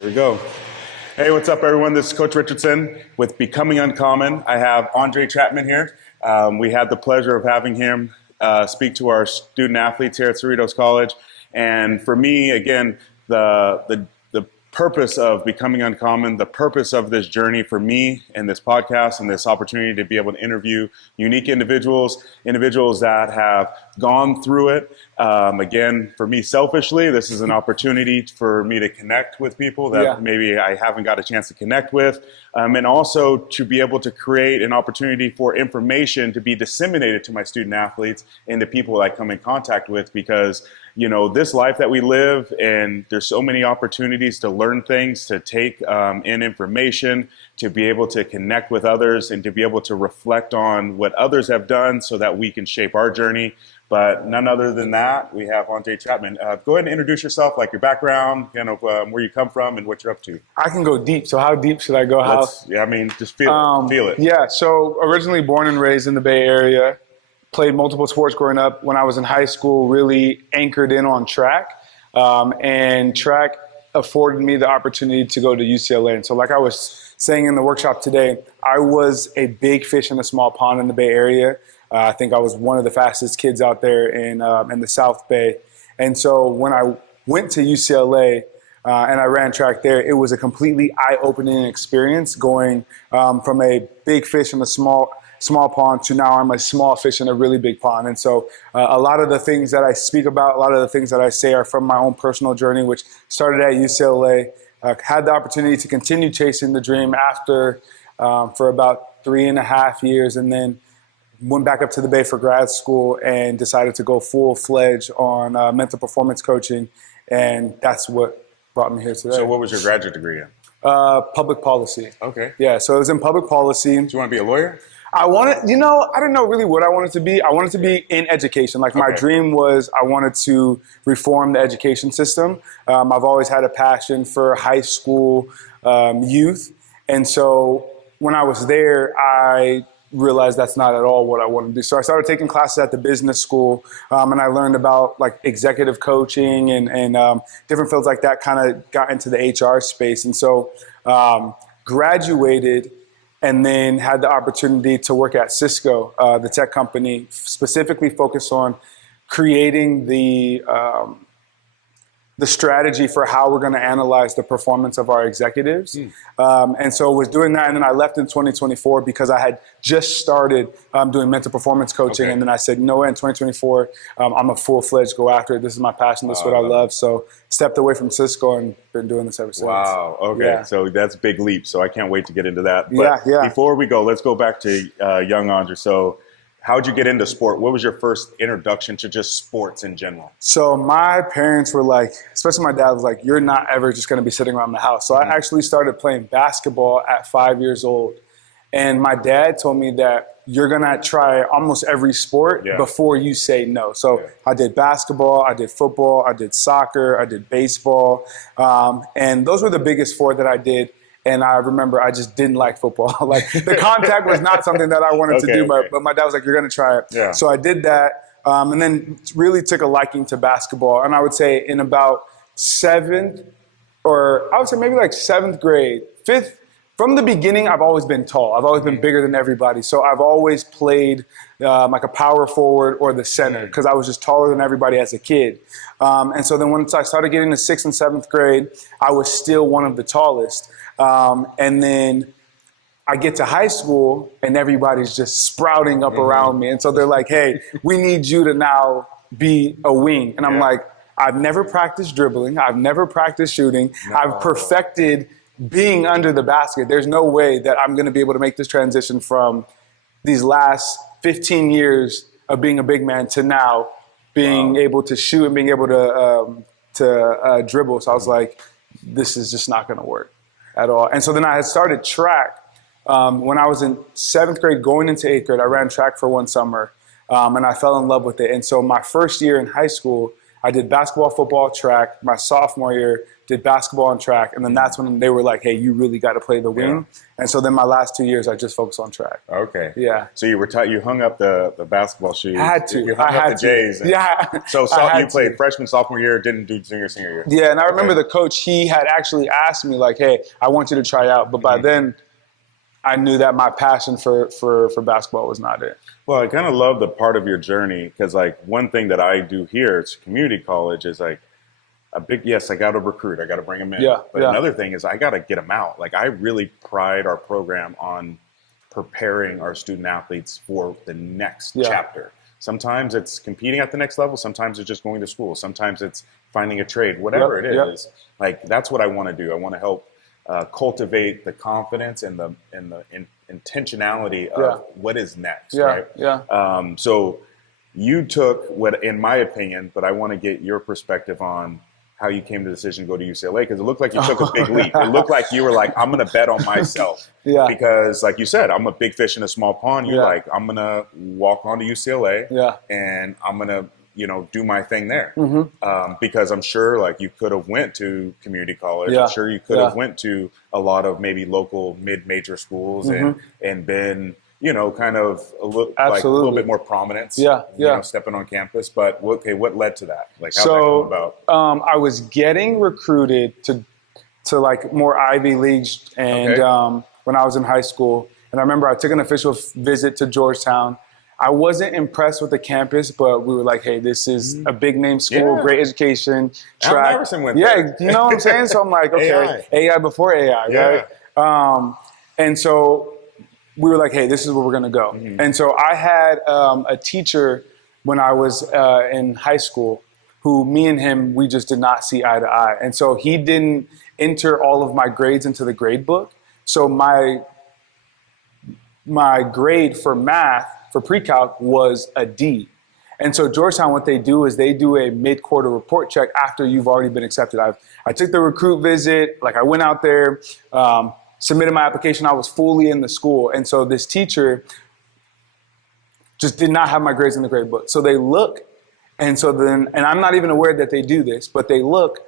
Here we go. Hey, what's up, everyone? This is Coach Richardson with Becoming Uncommon. I have André Chapman here. We had the pleasure of having him speak to our student athletes here at Cerritos College. And for me, again, the purpose of Becoming Uncommon, the purpose of this journey for me and this podcast and this opportunity to be able to interview unique individuals that have gone through it. Again, for me selfishly, this is an opportunity for me to connect with people that maybe I haven't got a chance to connect with. And also to be able to create an opportunity for information to be disseminated to my student athletes and the people I come in contact with, because you know, this life that we live, and there's so many opportunities to learn things, to take in information, to be able to connect with others, and to be able to reflect on what others have done so that we can shape our journey. But none other than that, we have André Chapman. Go ahead and introduce yourself, like your background, you know, where you come from and what you're up to. I can go deep. So how deep should I go? Just feel it. Yeah, so originally born and raised in the Bay Area. Played multiple sports growing up. When I was in high school, really anchored in on track. And track afforded me the opportunity to go to UCLA. And so like I was saying in the workshop today, I was a big fish in a small pond in the Bay Area. I think I was one of the fastest kids out there in the South Bay. And so when I went to UCLA and I ran track there, it was a completely eye-opening experience going from a big fish in a small pond to now I'm a small fish in a really big pond. And so a lot of the things that I speak about, a lot of the things that I say are from my own personal journey, which started at UCLA. Had the opportunity to continue chasing the dream after for about 3.5 years, and then went back up to the Bay for grad school and decided to go full-fledged on mental performance coaching. And that's what brought me here today. So what was your graduate degree in? Public policy. Okay. Yeah, so it was in public policy. Do you want to be a lawyer? I didn't know really what I wanted to be. I wanted to be in education. Like my dream was I wanted to reform the education system. I've always had a passion for high school youth. And so when I was there, I realized that's not at all what I wanted to do. So I started taking classes at the business school, and I learned about like executive coaching and different fields like that, kind of got into the HR space. And so graduated and then had the opportunity to work at Cisco, the tech company, specifically focused on creating the strategy for how we're going to analyze the performance of our executives. And so was doing that, and then I left in 2024 because I had just started doing mental performance coaching. And then I said, no way, in 2024, I'm a full-fledged go after it. This is my passion. This is what I love. So stepped away from Cisco and been doing this ever since. Wow. Okay. Yeah. So that's a big leap. So I can't wait to get into that. But yeah. Before we go, let's go back to young André. So how'd you get into sport? What was your first introduction to just sports in general? So my parents were like, especially my dad was like, you're not ever just going to be sitting around the house. So I actually started playing basketball at 5 years old. And my dad told me that you're going to try almost every sport before you say no. So I did basketball, I did football, I did soccer, I did baseball. And those were the biggest four that I did. And I remember I just didn't like football. Like the contact was not something that I wanted to do, but my dad was like, you're going to try it. Yeah. So I did that, and then really took a liking to basketball. And I would say in about seventh grade, fifth, from the beginning, I've always been tall. I've always been bigger than everybody. So I've always played like a power forward or the center because I was just taller than everybody as a kid. And so then once I started getting to 6th and 7th grade, I was still one of the tallest. And then I get to high school and everybody's just sprouting up around me. And so they're like, hey, we need you to now be a wing. And I'm like, I've never practiced dribbling. I've never practiced shooting. No. I've perfected being under the basket. There's no way that I'm going to be able to make this transition from these last 15 years of being a big man to now being able to shoot and being able to dribble. So I was like, this is just not going to work at all. And so then I had started track when I was in 7th grade going into 8th grade. I ran track for one summer and I fell in love with it. And so my first year in high school, I did basketball, football, track. My sophomore year, did basketball and track. And then that's when they were like, hey, you really got to play the wing. Yeah. And so then my last 2 years, I just focused on track. Okay. Yeah. So you you hung up the basketball shoes. I had to. You hung up the J's. Yeah. So you played freshman, sophomore year, didn't do junior, senior year. Yeah, and I remember the coach, he had actually asked me like, hey, I want you to try out. But by then, I knew that my passion for basketball was not it. Well, I kind of love the part of your journey because, like, one thing that I do here at community college is like yes, I got to recruit, I got to bring them in. Yeah, but another thing is I got to get them out. Like, I really pride our program on preparing our student athletes for the next chapter. Sometimes it's competing at the next level. Sometimes it's just going to school. Sometimes it's finding a trade, whatever it is. Like, that's what I want to do. I want to help cultivate the confidence and the intentionality of what is next, right? Yeah. So you took what, in my opinion, but I want to get your perspective on how you came to the decision to go to UCLA, because it looked like you took a big leap. It looked like you were like, I'm going to bet on myself. Because like you said, I'm a big fish in a small pond. You're like, I'm going to walk on to UCLA and I'm going to, do my thing there. Because I'm sure like you could have went to community college. I'm sure you could have went to a lot of maybe local mid-major schools and been, kind of a little bit more prominence, stepping on campus. But what led to that? Like, how'd that come about? I was getting recruited to like more Ivy Leagues and when I was in high school. And I remember I took an official visit to Georgetown. I wasn't impressed with the campus, but we were like, hey, this is a big name school, great education, track. Al Iverson went there. You know what I'm saying? So I'm like, okay, AI before AI, right? And so we were like, hey, this is where we're going to go. And so I had a teacher when I was in high school who me and him, we just did not see eye to eye. And so he didn't enter all of my grades into the grade book. So my grade for math for pre-calc was a D. And so Georgetown, what they do is they do a mid-quarter report check after you've already been accepted. I took the recruit visit, like I went out there, submitted my application, I was fully in the school. And so this teacher just did not have my grades in the grade book. So they look, and I'm not even aware that they do this, but they look,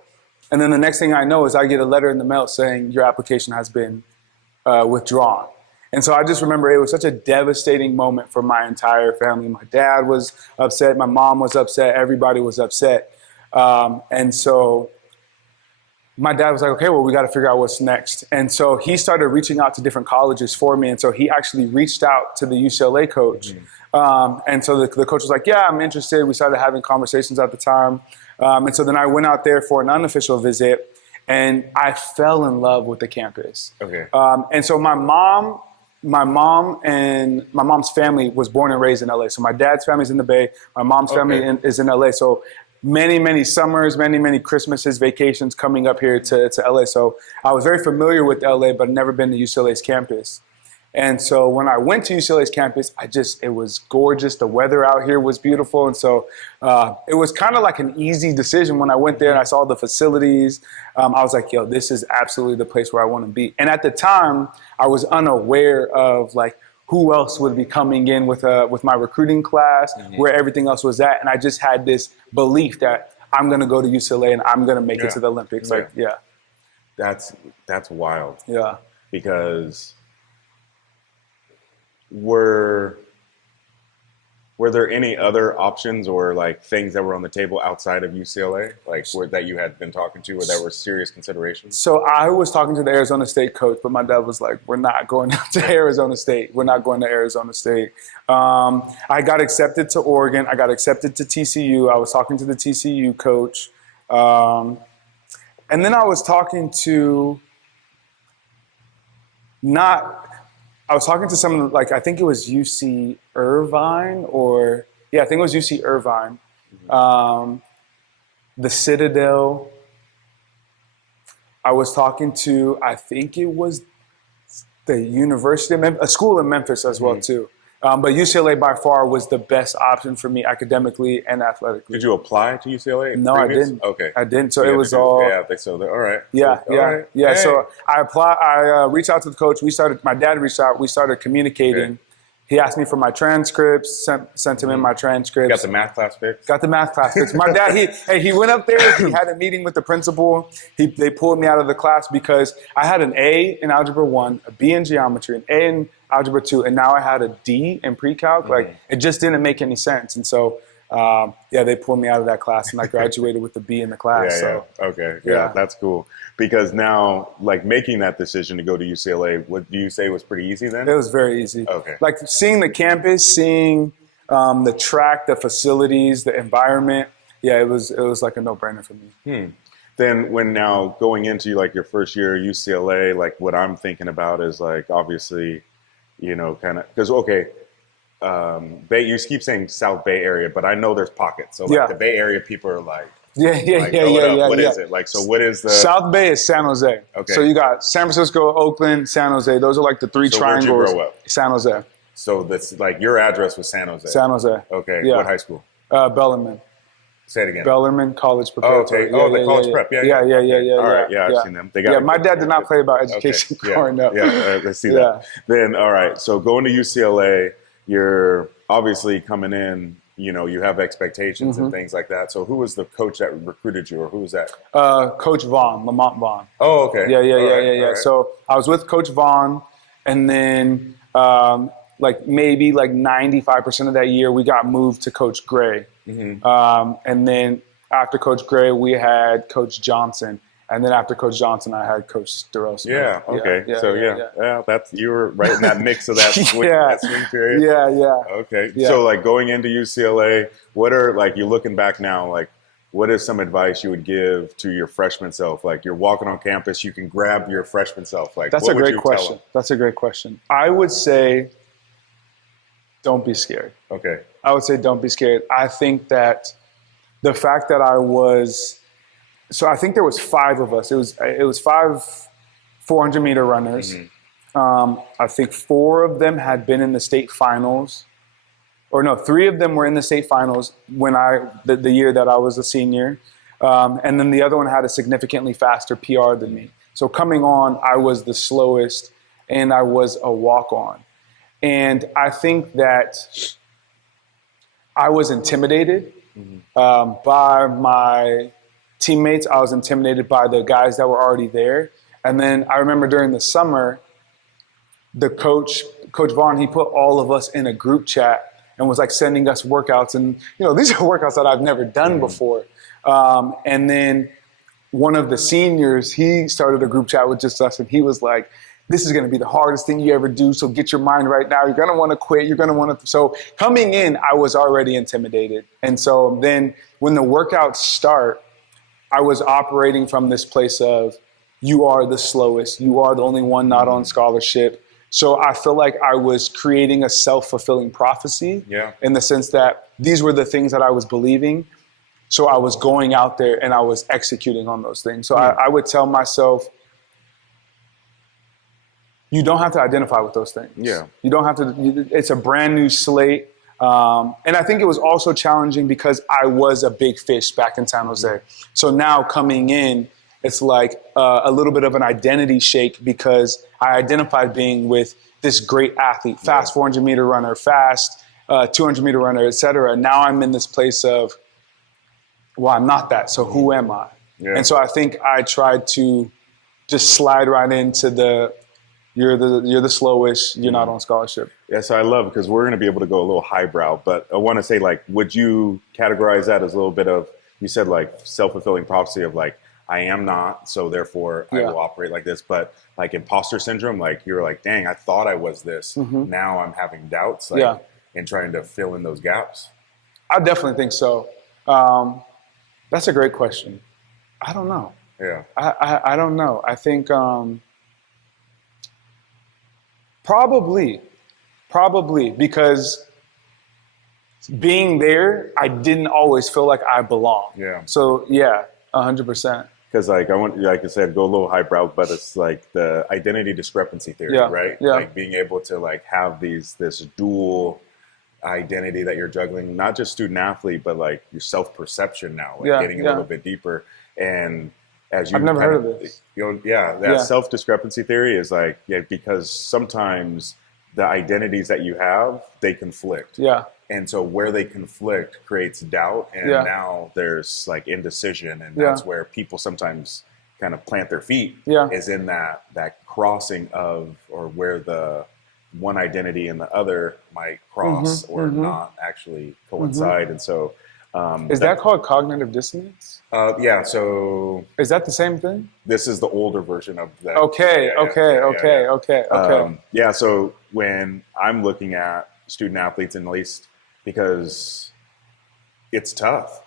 and then the next thing I know is I get a letter in the mail saying your application has been withdrawn. And so I just remember it was such a devastating moment for my entire family. My dad was upset, my mom was upset, everybody was upset. And so my dad was like, okay, well, we got to figure out what's next. And so he started reaching out to different colleges for me. And so he actually reached out to the UCLA coach. And so the coach was like, yeah, I'm interested. We started having conversations at the time. And so then I went out there for an unofficial visit, and I fell in love with the campus. And so my mom's family was born and raised in LA. So my dad's family's in the Bay. My mom's family is in LA. So many summers, many Christmases, vacations coming up here to LA. So I was very familiar with LA, but never been to UCLA's campus. And so when I went to UCLA's campus, it was gorgeous. The weather out here was beautiful. And so it was kind of like an easy decision when I went there and I saw the facilities. I was like, yo, this is absolutely the place where I want to be. And at the time, I was unaware of like who else would be coming in with my recruiting class, where everything else was at. And I just had this belief that I'm going to go to UCLA and I'm going to make it to the Olympics. That's wild. Yeah. Because were there any other options or like things that were on the table outside of UCLA, like that you had been talking to or that were serious considerations? So I was talking to the Arizona State coach, but my dad was like, we're not going to Arizona State. We're not going to Arizona State. I got accepted to Oregon. I got accepted to TCU. I was talking to the TCU coach. And then I was talking to some, like, I think it was UC Irvine I think it was UC Irvine, the Citadel. I was talking to, I think it was the University of Memphis, a school in Memphis as well too. But UCLA by far was the best option for me academically and athletically. Did you apply to UCLA? No, previous? I didn't. Okay. I didn't. So it was all. Yeah, I think so. All right. Yeah. Hey. So I applied. I reached out to the coach. My dad reached out. We started communicating. He asked me for my transcripts, sent him in my transcripts. Got the math class fixed? Got the math class fixed. My dad, he went up there. He had a meeting with the principal. They pulled me out of the class because I had an A in Algebra 1, a B in Geometry, an A in Algebra 2, and now I had a D in Pre-Calc. Like, it just didn't make any sense. And so, they pulled me out of that class, and I graduated with a B in the class. Okay. Yeah, that's cool. Because now, like, making that decision to go to UCLA, what do you say was pretty easy then? It was very easy. Okay. Like, seeing the campus, seeing the track, the facilities, the environment, it was like a no-brainer for me. Then when now going into like your first year at UCLA, like what I'm thinking about is like, obviously, you know, kind of, because, you keep saying South Bay Area, but I know there's pockets. So like the Bay Area people are like, What is it? Like, so what is the... South Bay is San Jose. Okay. So you got San Francisco, Oakland, San Jose. Those are like the three triangles. Where'd you grow up? San Jose. So that's like your address was San Jose. San Jose. Okay. Yeah. What high school? Bellarmine. Say it again. Bellarmine College Preparatory. The college prep. Yeah. All right. I've seen them. My dad did not play about education growing up. Let's see that. Then, all right. So going to UCLA, you're obviously coming in, you know, you have expectations and things like that. So who was the coach that recruited you, or who was that? Coach Vaughn, Lamont Vaughn. Oh, okay. Yeah. Right. So I was with Coach Vaughn, and then maybe 95% of that year we got moved to Coach Gray. And then after Coach Gray, we had Coach Johnson. And then after Coach Johnson, I had Coach Durrell. That's, you were right in that mix of that swing, that swing period. Okay. Yeah. So like going into UCLA, what are, like, you're looking back now, like, what is some advice you would give to your freshman self? Like, you're walking on campus, you can grab your freshman self. Like, that's a great question. That's a great question. I would say, don't be scared. Okay. I would say don't be scared. I think that the fact that I think there was 5 of us. It was 5 400-meter runners. I think 4 of them had been in the state finals. Or no, 3 of them were in the state finals when the year that I was a senior. And then the other one had a significantly faster PR than me. So coming on, I was the slowest, and I was a walk-on. And I think that I was intimidated by my teammates. I was intimidated by the guys that were already there. And then I remember during the summer, the Coach Vaughn, he put all of us in a group chat and was like sending us workouts. And, you know, these are workouts that I've never done before. And then one of the seniors, he started a group chat with just us, and he was like, this is going to be the hardest thing you ever do. So get your mind right now. You're going to want to quit. You're going to want to. So coming in, I was already intimidated. And so then when the workouts start, I was operating from this place of, you are the slowest. You are the only one not on scholarship. So I feel like I was creating a self-fulfilling prophecy in the sense that these were the things that I was believing. So I was going out there and I was executing on those things. So I would tell myself, you don't have to identify with those things. Yeah. You don't have to, it's a brand new slate. And I think it was also challenging because I was a big fish back in San Jose. So now coming in, it's like a little bit of an identity shake because I identified being with this great athlete, fast 400-meter runner, fast 200-meter runner, et cetera. Now I'm in this place of, well, I'm not that, so who am I? Yeah. And so I think I tried to just slide right into you're the slowest, you're not on scholarship. Yeah, so I love it because we're going to be able to go a little highbrow, but I want to say, like, would you categorize that as a little bit of, you said, like, self-fulfilling prophecy of, like, I am not, so therefore I will operate like this, but like imposter syndrome, like you're like, dang, I thought I was this. Now I'm having doubts, like, and trying to fill in those gaps. I definitely think so. That's a great question. I don't know. Yeah. I don't know. I think probably because being there, I didn't always feel like I belonged. Yeah. So yeah, 100%. Because like I want, like I said, go a little highbrow, but it's like the identity discrepancy theory, right? Yeah. Like being able to like have this dual identity that you're juggling, not just student athlete, but like your self-perception now, like getting a little bit deeper. And as you, I've never heard of this. You know, that self-discrepancy theory is like, because sometimes the identities that you have, they conflict. Yeah. And so where they conflict creates doubt, and now there's like indecision, and that's where people sometimes kind of plant their feet. Is in that crossing of, or where the one identity and the other might cross or not actually coincide. And so is that called cognitive dissonance? Yeah. So is that the same thing? This is the older version of that. Okay. Yeah. So when I'm looking at student athletes, and at least because it's tough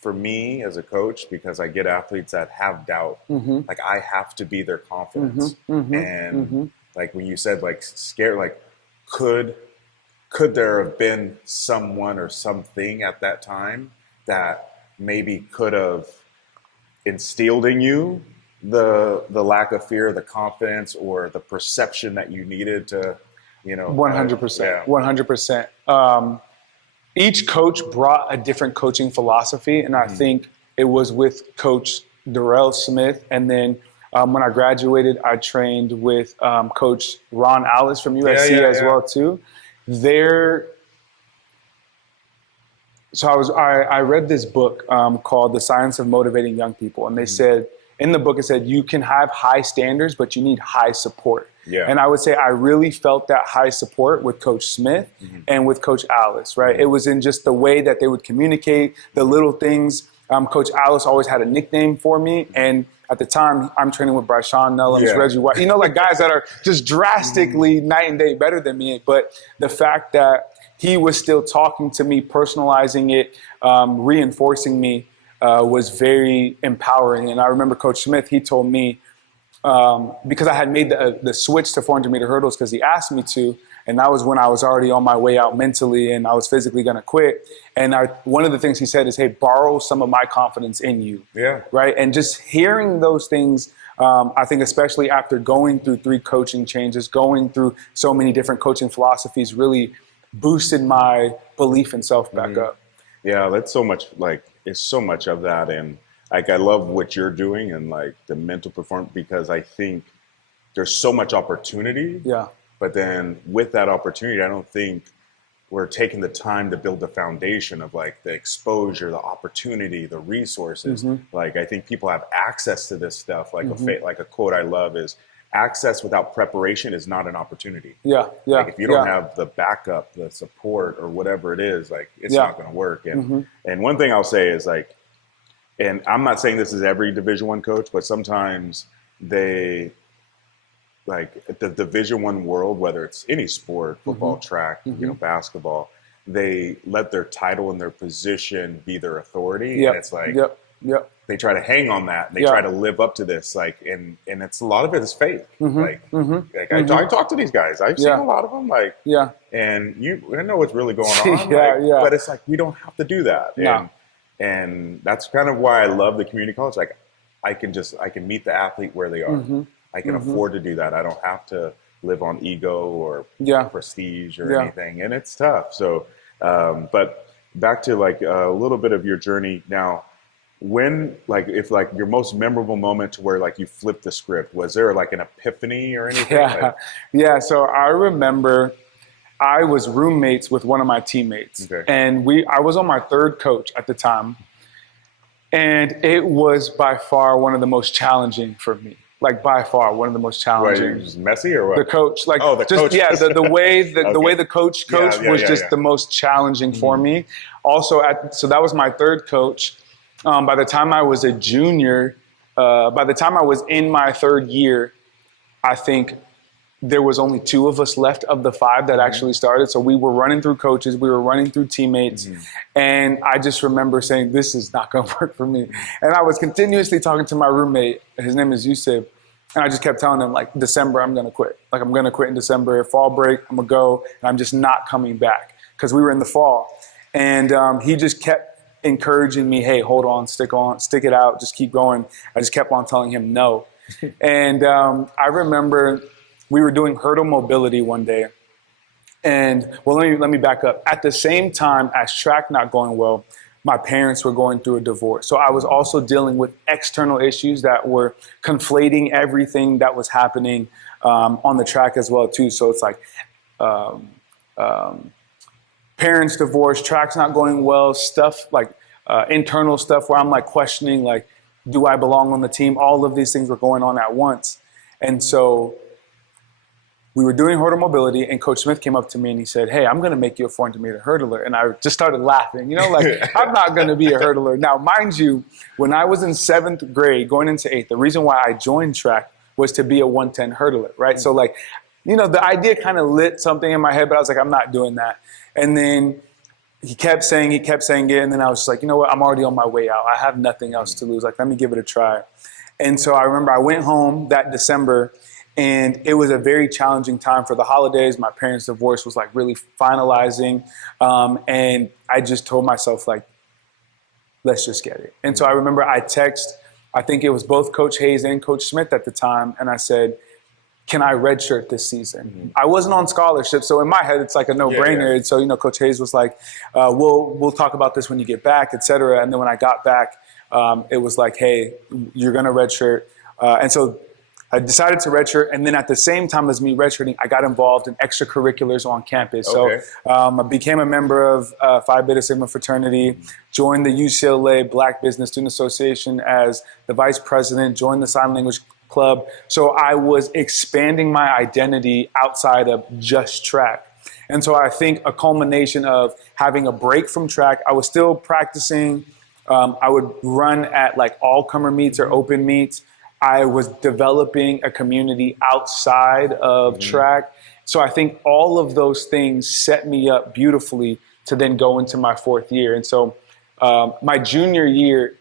for me as a coach, because I get athletes that have doubt. Like I have to be their confidence. And like when you said like scared, like could there have been someone or something at that time that maybe could have instilled in you the lack of fear, the confidence, or the perception that you needed to, 100%. 100%. Each coach brought a different coaching philosophy, and I think it was with Coach Darrell Smith. And then when I graduated, I trained with Coach Ron Alice from USC as well too. So I read this book called The Science of Motivating Young People, and they said in the book, it said you can have high standards, but you need high support. And I would say I really felt that high support with Coach Smith and with Coach Alice, right? It was in just the way that they would communicate, the little things. Coach Alice always had a nickname for me. And at the time, I'm training with Bryshawn Nellums, Reggie White, like guys that are just drastically night and day better than me. But the fact that he was still talking to me, personalizing it, reinforcing me was very empowering. And I remember Coach Smith, he told me, because I had made the switch to 400-meter hurdles because he asked me to, and that was when I was already on my way out mentally and I was physically going to quit. And one of the things he said is, hey, borrow some of my confidence in you. Right? And just hearing those things, I think especially after going through 3 coaching changes, going through so many different coaching philosophies, really boosted my belief in self back up. Yeah, that's so much, like, it's so much of that. And like, I love what you're doing and like the mental performance, because I think there's so much opportunity. But then with that opportunity, I don't think we're taking the time to build the foundation of like the exposure, the opportunity, the resources. Like, I think people have access to this stuff. Like like a quote I love is, access without preparation is not an opportunity. Like if you don't have the backup, the support, or whatever it is, like it's not going to work. And and one thing I'll say is like, and I'm not saying this is every Division I coach, but sometimes they, like the Division I world, whether it's any sport, football, track, basketball, they let their title and their position be their authority. And it's like, they try to hang on that. And they try to live up to this. Like, and it's a lot of it is fake. I talk to these guys. I've seen a lot of them. Like, and I know what's really going on. But it's like, we don't have to do that. And that's kind of why I love the community college. Like, I can meet the athlete where they are. I can afford to do that. I don't have to live on ego or prestige or anything. And it's tough. So, but back to like a little bit of your journey now. When, like, if like your most memorable moment to where like you flipped the script, was there like an epiphany or anything? So I remember I was roommates with one of my teammates, and I was on my 3rd coach at the time, and it was by far one of the most challenging for me. Like by far one of the most challenging. Right, just messy or what? The coach, like the coach. the way the way the coach was just the most challenging for me. Also, so that was my 3rd coach. By the time I was a junior, by the time I was in my 3rd year, I think there was only 2 of us left of the 5 that actually started. So we were running through coaches, we were running through teammates. And I just remember saying, this is not going to work for me. And I was continuously talking to my roommate. His name is Yusuf. And I just kept telling him, like, December, I'm going to quit. Like, I'm going to quit in December. Fall break, I'm going to go. And I'm just not coming back. Because we were in the fall. And he just kept encouraging me, hey, hold on, stick it out, just keep going. I just kept on telling him no. And I remember we were doing hurdle mobility one day. And well, let me back up. At the same time as track not going well, my parents were going through a divorce. So I was also dealing with external issues that were conflating everything that was happening on the track as well too. So it's like parents divorce, track's not going well, stuff like internal stuff where I'm like questioning, like, do I belong on the team? All of these things were going on at once. And so we were doing hurdle mobility, and Coach Smith came up to me and he said, hey, I'm going to make you a 400-meter hurdler. And I just started laughing, like, I'm not going to be a hurdler. Now, mind you, when I was in 7th grade, going into 8th, the reason why I joined track was to be a 110 hurdler, right? So, like, the idea kind of lit something in my head, but I was like, I'm not doing that. And then he kept saying it, and then I was just like, you know what, I'm already on my way out. I have nothing else to lose. Like, let me give it a try. And so I remember I went home that December, and it was a very challenging time for the holidays. My parents' divorce was like really finalizing. And I just told myself, like, let's just get it. And so I remember I think it was both Coach Hayes and Coach Smith at the time. And I said, can I redshirt this season? Mm-hmm. I wasn't on scholarship, so in my head, it's like a no-brainer. Yeah. And so, Coach Hayes was like, we'll talk about this when you get back, et cetera. And then when I got back, it was like, hey, you're going to redshirt. And so I decided to redshirt. And then at the same time as me redshirting, I got involved in extracurriculars on campus. Okay. So I became a member of Phi Beta Sigma fraternity, joined the UCLA Black Business Student Association as the vice president, joined the sign language club. So I was expanding my identity outside of just track. And so I think a culmination of having a break from track, I was still practicing. I would run at like all-comer meets or open meets. I was developing a community outside of track. So I think all of those things set me up beautifully to then go into my 4th year. And so my junior year,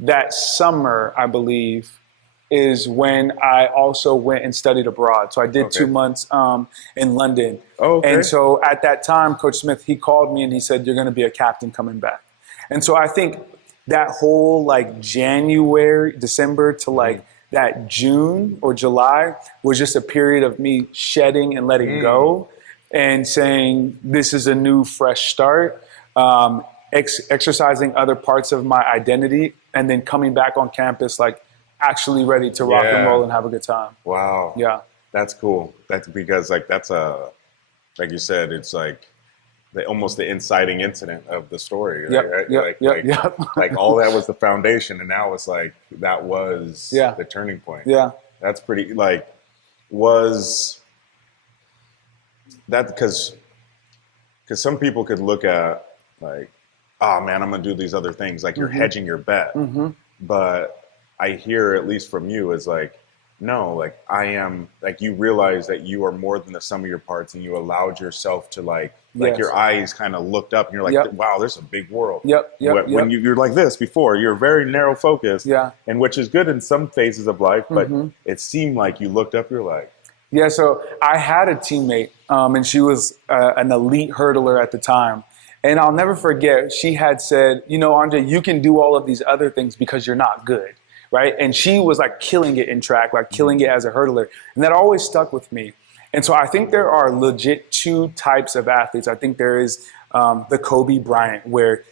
that summer, I believe, is when I also went and studied abroad. So I did 2 months in London. And so at that time, Coach Smith, he called me and he said, you're going to be a captain coming back. And so I think that whole like January, December to like that June or July was just a period of me shedding and letting go and saying, this is a new, fresh start, exercising other parts of my identity, and then coming back on campus like actually ready to rock and roll and have a good time. Wow. Yeah. That's cool. That's because like like you said, it's like almost the inciting incident of the story. Right? Like all that was the foundation, and now it's like that was the turning point. Yeah. That's pretty, like, was that because some people could look at like, oh man, I'm gonna do these other things, like you're hedging your bet. But I hear, at least from you, is like, no, like I am, like you realize that you are more than the sum of your parts, and you allowed yourself to like your eyes kind of looked up and you're like, wow, there's a big world. When you're like this before, you're very narrow focused, and which is good in some phases of life, but it seemed like you looked up, you're like. Yeah, so I had a teammate and she was an elite hurdler at the time. And I'll never forget, she had said, Andre, you can do all of these other things because you're not good. Right. And she was like killing it in track, like killing it as a hurdler. And that always stuck with me. And so I think there are legit 2 types of athletes. I think there is the Kobe Bryant, where,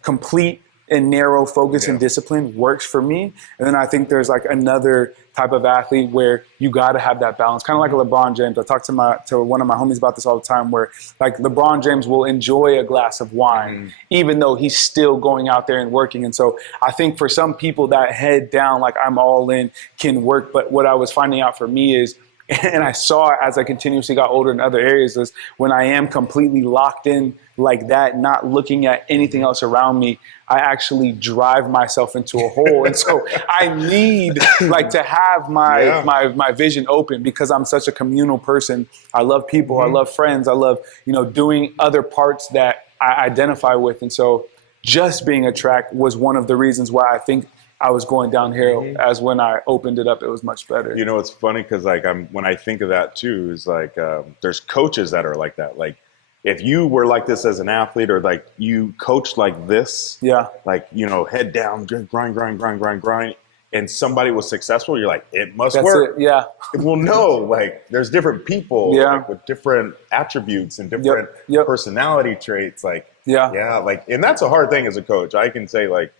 complete and narrow focus and discipline works for me. And then I think there's like another type of athlete where you got to have that balance, kind of like a LeBron James. I talk to one of my homies about this all the time, where like LeBron James will enjoy a glass of wine, even though he's still going out there and working. And so I think for some people, that head down, like I'm all in, can work. But what I was finding out for me is, and I saw it as I continuously got older in other areas, is when I am completely locked in like that, not looking at anything else around me, I actually drive myself into a hole. And so I need like to have my vision open, because I'm such a communal person. I love people. I love friends. I love, doing other parts that I identify with. And so just being a track was one of the reasons why I think I was going downhill, as when I opened it up, it was much better. It's funny because like when I think of that too, is like there's coaches that are like that. Like if you were like this as an athlete, or like you coached like this, like, head down, grind, and somebody was successful, you're like, it must That's work. it. Yeah. Well, no, like there's different people like, with different attributes and different personality traits. Like, like, and that's a hard thing as a coach. I can say like,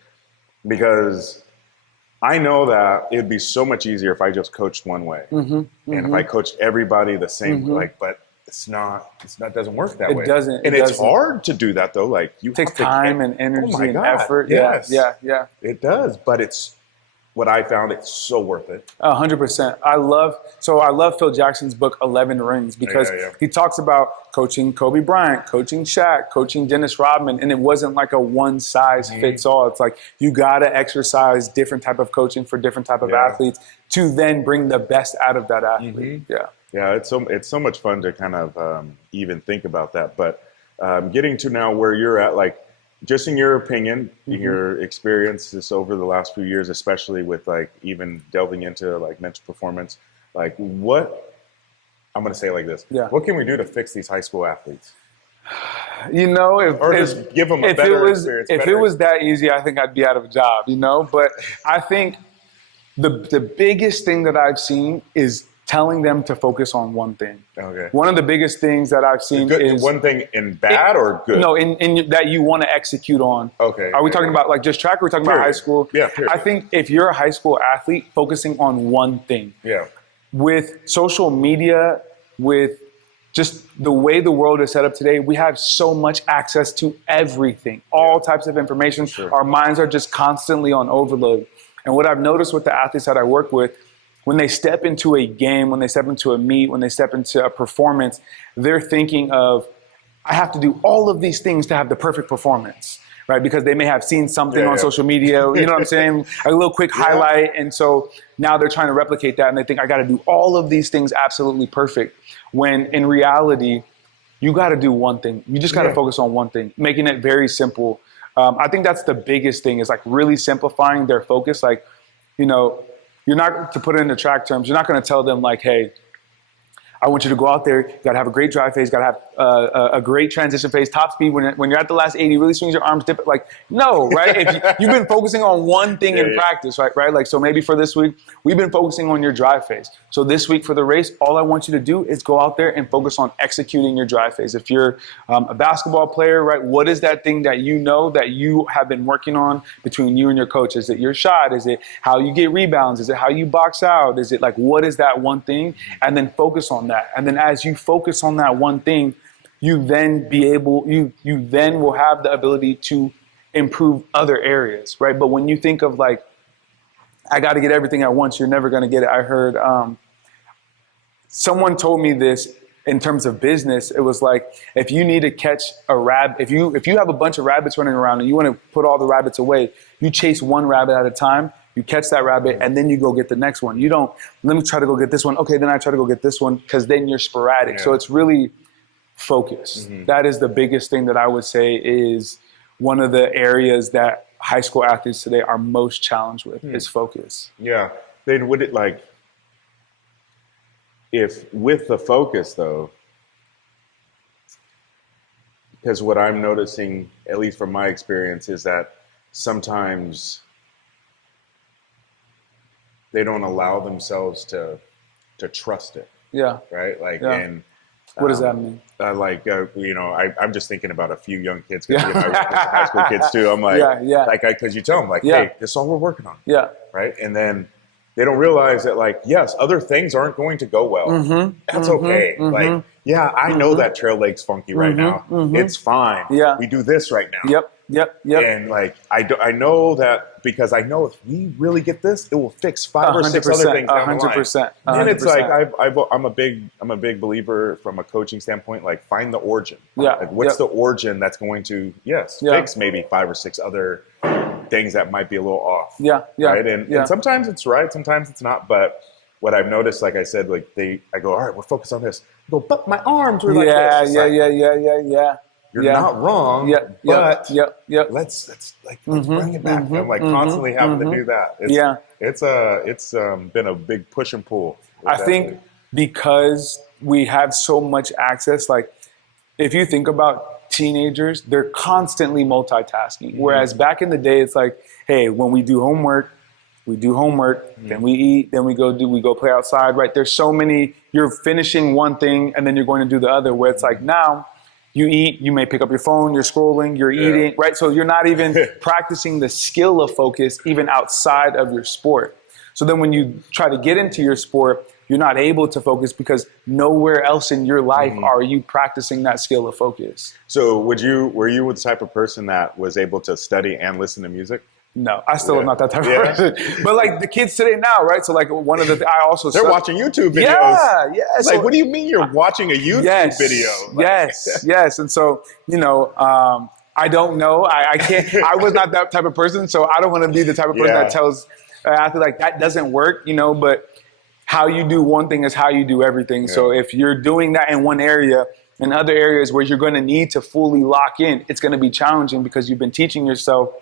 because I know that it'd be so much easier if I just coached one way, and if I coached everybody the same way, like, but it's not doesn't work that way. It doesn't. And it's hard to do that though. Like you takes time and energy and effort. Yes. Yeah. It does, but it's what I found. It's so worth it. 100%. I love Phil Jackson's book 11 Rings because he talks about coaching Kobe Bryant, coaching Shaq, coaching Dennis Rodman, and it wasn't like a one size fits all. It's like you got to exercise different type of coaching for different type of athletes to then bring the best out of that athlete. Yeah, it's so much fun to kind of even think about that. But getting to now where you're at, like, just in your opinion, in your experiences over the last few years, especially with like even delving into like mental performance, like what I'm going to say it like this: what can we do to fix these high school athletes? You know, just give them a better experience. If it was that easy, I think I'd be out of a job. You know, but I think the biggest thing that I've seen is telling them to focus on one thing. Okay. One of the biggest things that I've seen is one thing in bad or good. No, in that you want to execute on. Okay. Are we talking about like just track? Or are we talking about high school? Yeah. I think if you're a high school athlete, focusing on one thing. Yeah. With social media, with just the way the world is set up today, we have so much access to everything, all types of information. Sure. Our minds are just constantly on overload. And what I've noticed with the athletes that I work with, when they step into a game, when they step into a meet, when they step into a performance, they're thinking of, I have to do all of these things to have the perfect performance, right? Because they may have seen something on social media, you know what I'm saying? A little quick highlight. And so now they're trying to replicate that and they think, I got to do all of these things absolutely perfect. When in reality, you got to do one thing. You just got to focus on one thing, making it very simple. I think that's the biggest thing is like really simplifying their focus. Like, you know, you're not, to put it into track terms, you're not going to tell them like, hey, I want you to go out there, you got to have a great drive phase, got to have a great transition phase, top speed. When you're at the last 80, really swings your arms, dip it. Like, no, right? If you've been focusing on one thing in practice, right? Like, so maybe for this week, we've been focusing on your drive phase. So this week for the race, all I want you to do is go out there and focus on executing your drive phase. If you're a basketball player, right, what is that thing that you know that you have been working on between you and your coach? Is it your shot? Is it how you get rebounds? Is it how you box out? Is it like, what is that one thing? And then focus on that. And then as you focus on that one thing, you then you then will have the ability to improve other areas, right? But when you think of like, I got to get everything at once, you're never going to get it. I heard someone told me this in terms of business. It was like, if you need to catch a rabbit, if you have a bunch of rabbits running around and you want to put all the rabbits away, you chase one rabbit at a time. You catch that rabbit and then you go get the next one. You don't, let me try to go get this one. Okay, then I try to go get this one, because then you're sporadic. So it's really focus. That is the biggest thing that I would say is one of the areas that high school athletes today are most challenged with is focus. Yeah. Then would it like, if with the focus though, because what I'm noticing, at least from my experience, is that sometimes they don't allow themselves to trust it. Yeah. Right. Like, and what does that mean? You know, I'm just thinking about a few young kids, because you know, I work with high school kids too. I'm like, like, because you tell them like, hey, this is all we're working on. Yeah. Right. And then they don't realize that, like, yes, other things aren't going to go well. That's okay. Like, yeah, I know that trail leg's funky right now. It's fine. Yeah. We do this right now. Yep. And like, I know that, because I know if we really get this, it will fix 5 or 6 other things down the line. 100%. And it's like, I'm a big believer from a coaching standpoint, like, find the origin. Like, what's the origin that's going to, fix maybe 5 or 6 other things that might be a little off. Right. And sometimes it's right, sometimes it's not. But what I've noticed, like I said, like I go, all right, we're focused on this. I go, but my arms were like this. Yeah. You're not wrong. But let's bring it back. I'm like constantly having to do that. It's been a big push and pull. I think because we have so much access, like if you think about teenagers, they're constantly multitasking. Whereas back in the day, it's like, hey, when we do homework, we do homework, then we eat, then we go play outside, right? There's so many, you're finishing one thing and then you're going to do the other, where it's like now you eat, you may pick up your phone, you're scrolling, you're eating, right? So you're not even practicing the skill of focus even outside of your sport. So then when you try to get into your sport, you're not able to focus because nowhere else in your life are you practicing that skill of focus. So were you the type of person that was able to study and listen to music? No, I still am not that type of person. But like the kids today now, right? So like one of the, I also they're watching YouTube videos. Yeah. Like, So, what do you mean you're watching a YouTube video? Like, yes. And so, I don't know. I can't, I was not that type of person. So I don't want to be the type of person that tells an athlete like that doesn't work, but how you do one thing is how you do everything. Yeah. So if you're doing that in one area, in other areas where you're going to need to fully lock in, it's going to be challenging because you've been teaching yourself,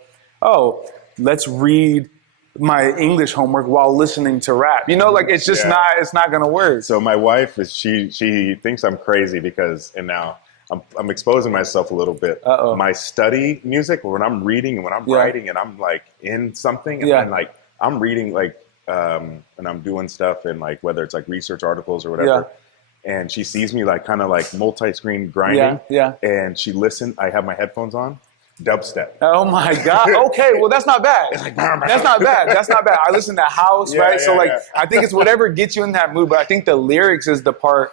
let's read my English homework while listening to rap. Like it's just it's not going to work. So my wife she thinks I'm crazy because, and now I'm exposing myself a little bit. My study music, when I'm reading and when I'm writing and I'm like in something and like I'm reading like, and I'm doing stuff and like, whether it's like research articles or whatever. And she sees me like kind of like multi-screen grinding. And she listened, I have my headphones on. Dubstep. Oh my God. Okay, well that's not bad. That's not bad. That's not bad. I listen to house, right? So like I think it's whatever gets you in that mood, but I think the lyrics is the part.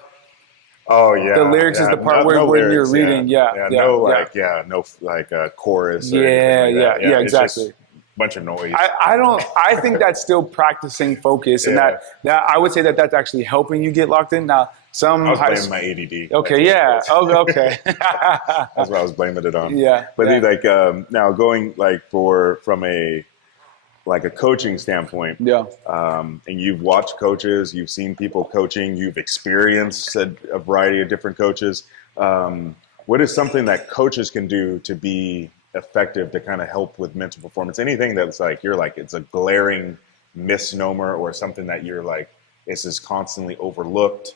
Oh yeah. The lyrics is the part where you're reading. No chorus. Exactly. Bunch of noise. I think that's still practicing focus, and that I would say that's actually helping you get locked in. Now, I was blaming my ADD. Okay, okay. That's what I was blaming it on. But now going like from a coaching standpoint. And you've watched coaches, you've seen people coaching, you've experienced a variety of different coaches. What is something that coaches can do to be effective to kind of help with mental performance? Anything that's like you're like it's a glaring misnomer or something that you're like this is constantly overlooked,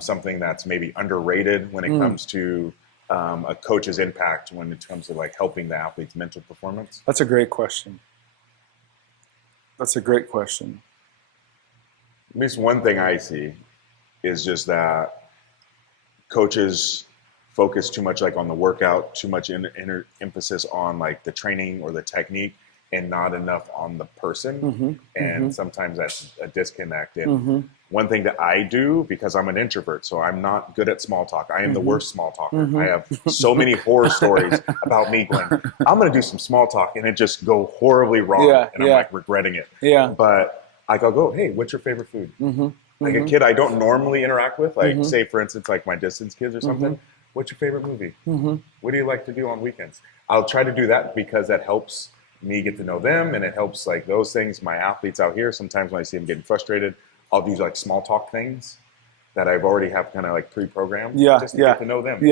something that's maybe underrated when it comes to a coach's impact when it comes to like helping the athlete's mental performance? That's a great question. At least one thing I see is just that coaches focus too much like on the workout, too much emphasis on like the training or the technique and not enough on the person. And sometimes that's a disconnect. And one thing that I do, because I'm an introvert, so I'm not good at small talk. I am the worst small talker. I have so many horror stories about me going, I'm going to do some small talk and it just go horribly wrong. And I'm like regretting it. But I'll go, hey, what's your favorite food? Like a kid I don't normally interact with, like say for instance, like my distance kids or something. What's your favorite movie? What do you like to do on weekends? I'll try to do that because that helps me get to know them and it helps like those things. My athletes out here, sometimes when I see them getting frustrated, I'll do like small talk things that I've already have kind of like pre-programmed just to get to know them.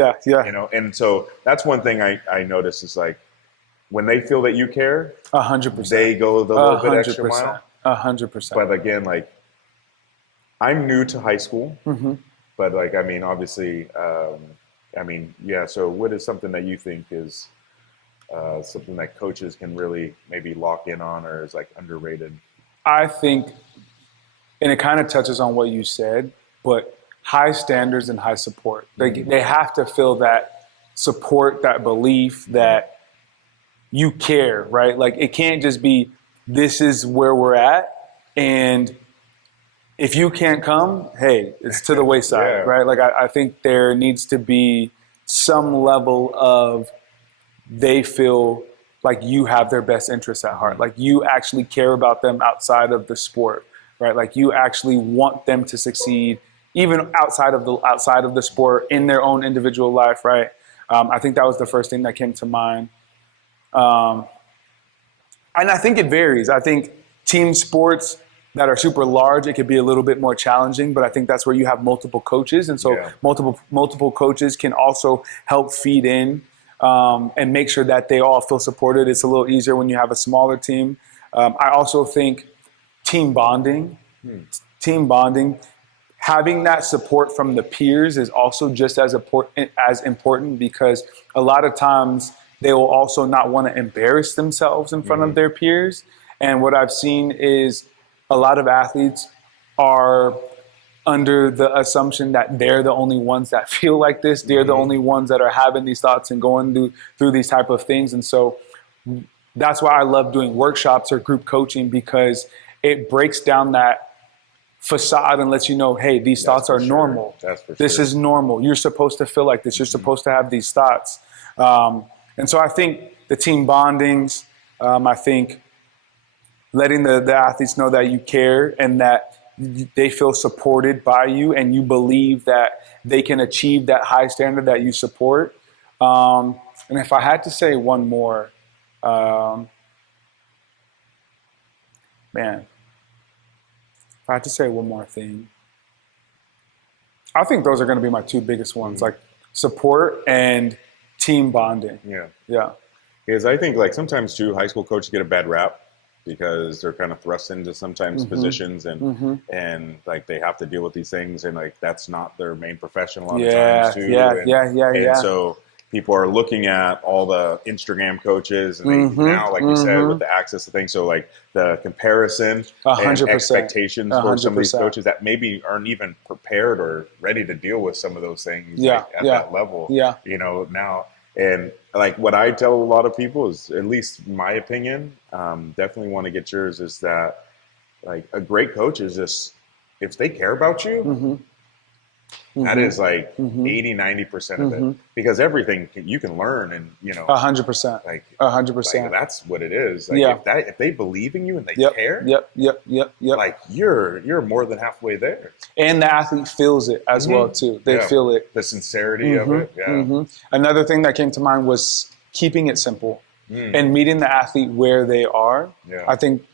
And so that's one thing I notice is like when they feel that you care, 100%, they go the little bit extra mile. 100%. But again, like I'm new to high school, but like, I mean, obviously, so what is something that you think is something that coaches can really maybe lock in on or is like underrated? I think, and it kind of touches on what you said, but high standards and high support. They have to feel that support, that belief that you care, right? Like it can't just be, this is where we're at. And if you can't come, hey, it's to the wayside, right? Like I think there needs to be some level of they feel like you have their best interests at heart. Like you actually care about them outside of the sport, right? Like you actually want them to succeed, even outside of the sport in their own individual life, right? I think that was the first thing that came to mind. And I think it varies. I think team sports that are super large, it could be a little bit more challenging, but I think that's where you have multiple coaches. And so multiple coaches can also help feed in and make sure that they all feel supported. It's a little easier when you have a smaller team. I also think team bonding, having that support from the peers is also just as important because a lot of times they will also not want to embarrass themselves in front of their peers. And what I've seen is a lot of athletes are under the assumption that they're the only ones that feel like this. They're the only ones that are having these thoughts and going through these type of things. And so that's why I love doing workshops or group coaching, because it breaks down that facade and lets you know, hey, these thoughts are normal. This is normal. You're supposed to feel like this. You're supposed to have these thoughts. And so I think the team bondings, I think letting the athletes know that you care and that they feel supported by you and you believe that they can achieve that high standard that you support. And if I had to say one more, if I had to say one more thing, I think those are going to be my two biggest ones, like support and team bonding. Yeah. Because I think like sometimes too, high school coaches get a bad rap because they're kind of thrust into sometimes positions and like they have to deal with these things and like that's not their main profession a lot of times too. And so people are looking at all the Instagram coaches and they, now, like you said, with the access to things, so like the comparison 100%. and expectations for 100%. some of these coaches that maybe aren't even prepared or ready to deal with some of those things at that level. You know, now. And like what I tell a lot of people is, at least my opinion, definitely want to get yours, is that like a great coach is just, if they care about you, that is like 80-90% of it, because everything you can learn, and you know, 100%, like 100%. Like, that's what it is. Like if they believe in you and they care, like you're more than halfway there. And the athlete feels it as well too. They feel it, the sincerity of it. Another thing that came to mind was keeping it simple and meeting the athlete where they are. I think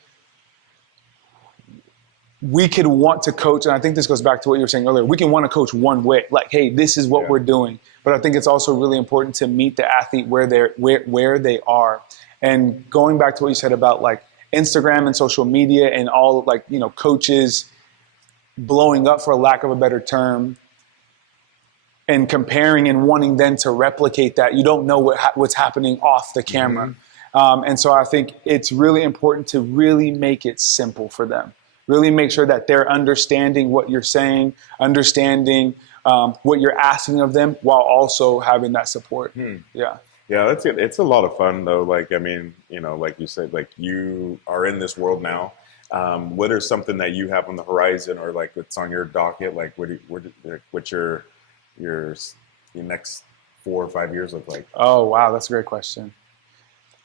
we could want to coach, and I think this goes back to what you were saying earlier, we can want to coach one way, like, hey, this is what we're doing. But I think it's also really important to meet the athlete where they are. And going back to what you said about like Instagram and social media and all, like, you know, coaches blowing up, for lack of a better term, and comparing and wanting then to replicate that, you don't know what's happening off the camera. And so I think it's really important to really make it simple for them. Really make sure that they're understanding what you're saying, understanding what you're asking of them, while also having that support. Yeah, that's it. It's a lot of fun though. Like, I mean, you know, like you said, like you are in this world now. What is something that you have on the horizon, or like what's on your docket? Like, what's your next 4 or 5 years look like? Oh, wow. That's a great question.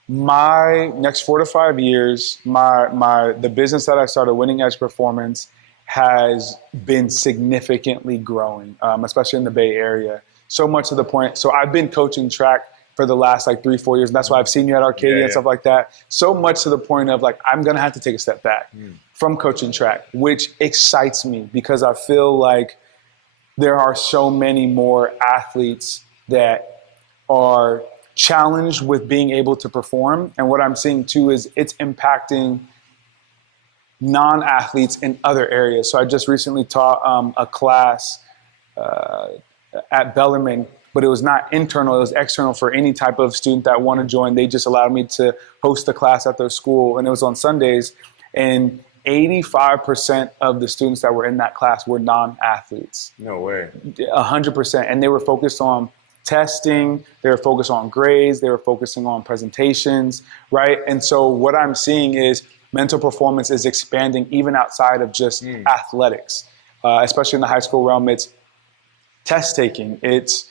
My next 4 to 5 years, the business that I started, Winning Edge Performance, has been significantly growing, especially in the Bay Area. So much to the point. So I've been coaching track for the last like 3-4 years. And that's why I've seen you at Arcadia and stuff like that. So much to the point of like, I'm going to have to take a step back from coaching track, which excites me because I feel like there are so many more athletes that are challenged with being able to perform. And what I'm seeing too is it's impacting non-athletes in other areas. So I just recently taught a class at Bellarmine, but it was not internal, it was external for any type of student that wanted to join. They just allowed me to host the class at their school, and it was on Sundays. And 85% of the students that were in that class were non-athletes. No way. 100%. And they were focused on testing, they were focused on grades, they were focusing on presentations, right? And so what I'm seeing is mental performance is expanding even outside of just athletics, especially in the high school realm. It's test taking, it's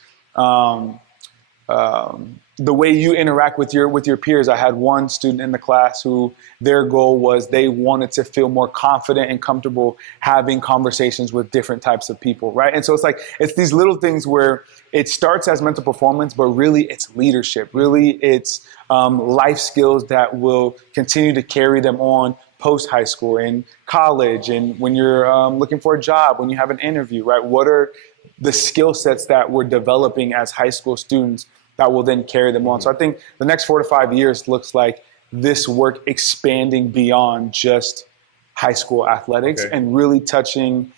the way you interact with your peers. I had one student in the class who their goal was they wanted to feel more confident and comfortable having conversations with different types of people, right? And so it's these little things where it starts as mental performance, but really it's leadership. Really it's life skills that will continue to carry them on post high school and college, and when you're looking for a job, when you have an interview, right? What are the skill sets that we're developing as high school students that will then carry them on? So I think the next 4 to 5 years looks like this work expanding beyond just high school athletics and really touching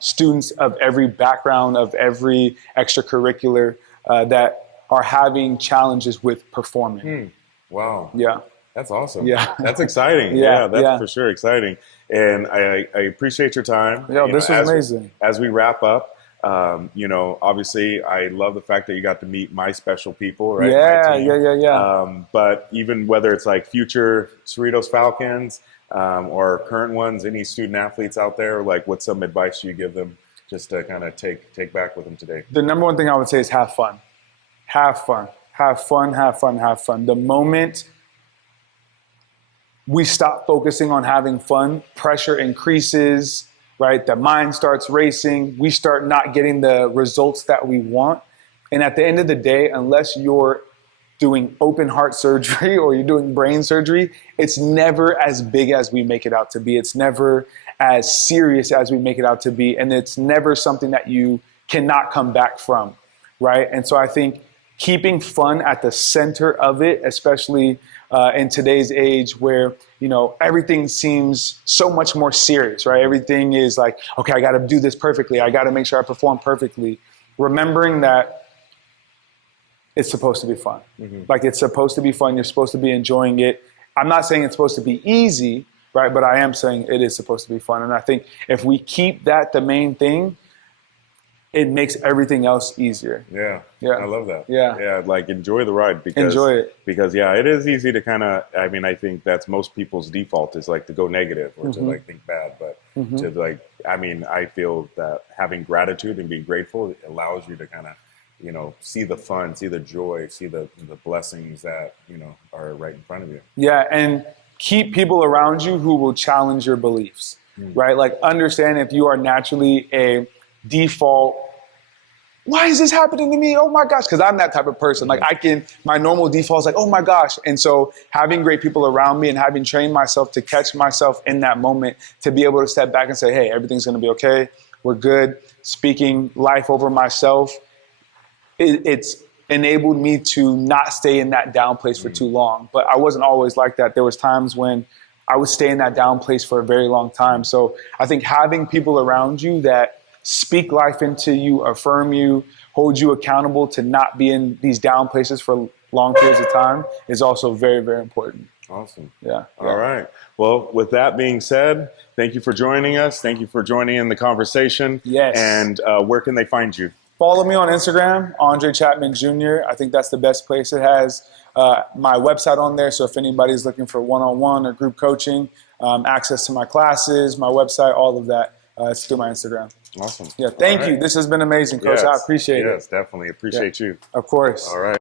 students of every background, of every extracurricular that are having challenges with performing. Wow. Yeah. That's awesome. Yeah. That's exciting. Yeah, Yeah, that's yeah. for sure exciting. And I appreciate your time. Yo, You this know, was amazing. as we wrap up, you know, obviously I love the fact that you got to meet my special people, right? Yeah, My team. yeah. But even whether it's like future Cerritos Falcons or current ones, any student athletes out there, like what's some advice you give them just to kind of take back with them today? The number one thing I would say is have fun. Have fun. Have fun, have fun, have fun. The moment we stop focusing on having fun, pressure increases, right? The mind starts racing. We start not getting the results that we want. And at the end of the day, unless you're doing open heart surgery or you're doing brain surgery, it's never as big as we make it out to be. It's never as serious as we make it out to be. And it's never something that you cannot come back from, right? And so I think keeping fun at the center of it, especially in today's age where, you know, everything seems so much more serious, right? Everything is like, okay, I got to do this perfectly. I got to make sure I perform perfectly. Remembering that it's supposed to be fun. Mm-hmm. Like it's supposed to be fun. You're supposed to be enjoying it. I'm not saying it's supposed to be easy, right? But I am saying it is supposed to be fun. And I think if we keep that the main thing, it makes everything else easier. Yeah. I love that. Yeah. Like enjoy the ride because enjoy it. Because yeah, it is easy to kind of, I mean, I think that's most people's default is like to go negative or to like think bad, but to like, I mean, I feel that having gratitude and being grateful allows you to kind of, you know, see the fun, see the joy, see the blessings that, you know, are right in front of you. Yeah. And keep people around you who will challenge your beliefs, right? Like understand if you are naturally a default, why is this happening to me? Oh my gosh. Cause I'm that type of person. Like my normal default is like, oh my gosh. And so having great people around me and having trained myself to catch myself in that moment, to be able to step back and say, hey, everything's going to be okay. We're good. Speaking life over myself. It's enabled me to not stay in that down place for too long. But I wasn't always like that. There was times when I would stay in that down place for a very long time. So I think having people around you that speak life into you, affirm you, hold you accountable to not be in these down places for long periods of time is also very, very important. Awesome. Yeah. All right. Well, with that being said, thank you for joining us. Thank you for joining in the conversation. Yes. And where can they find you? Follow me on Instagram, André Chapman Jr. I think that's the best place. It has my website on there. So if anybody's looking for one-on-one or group coaching, access to my classes, my website, all of that, it's through my Instagram. Awesome. Yeah, thank you. This has been amazing, Coach. Yes. I appreciate it. Yes, definitely. Appreciate you. Of course. All right.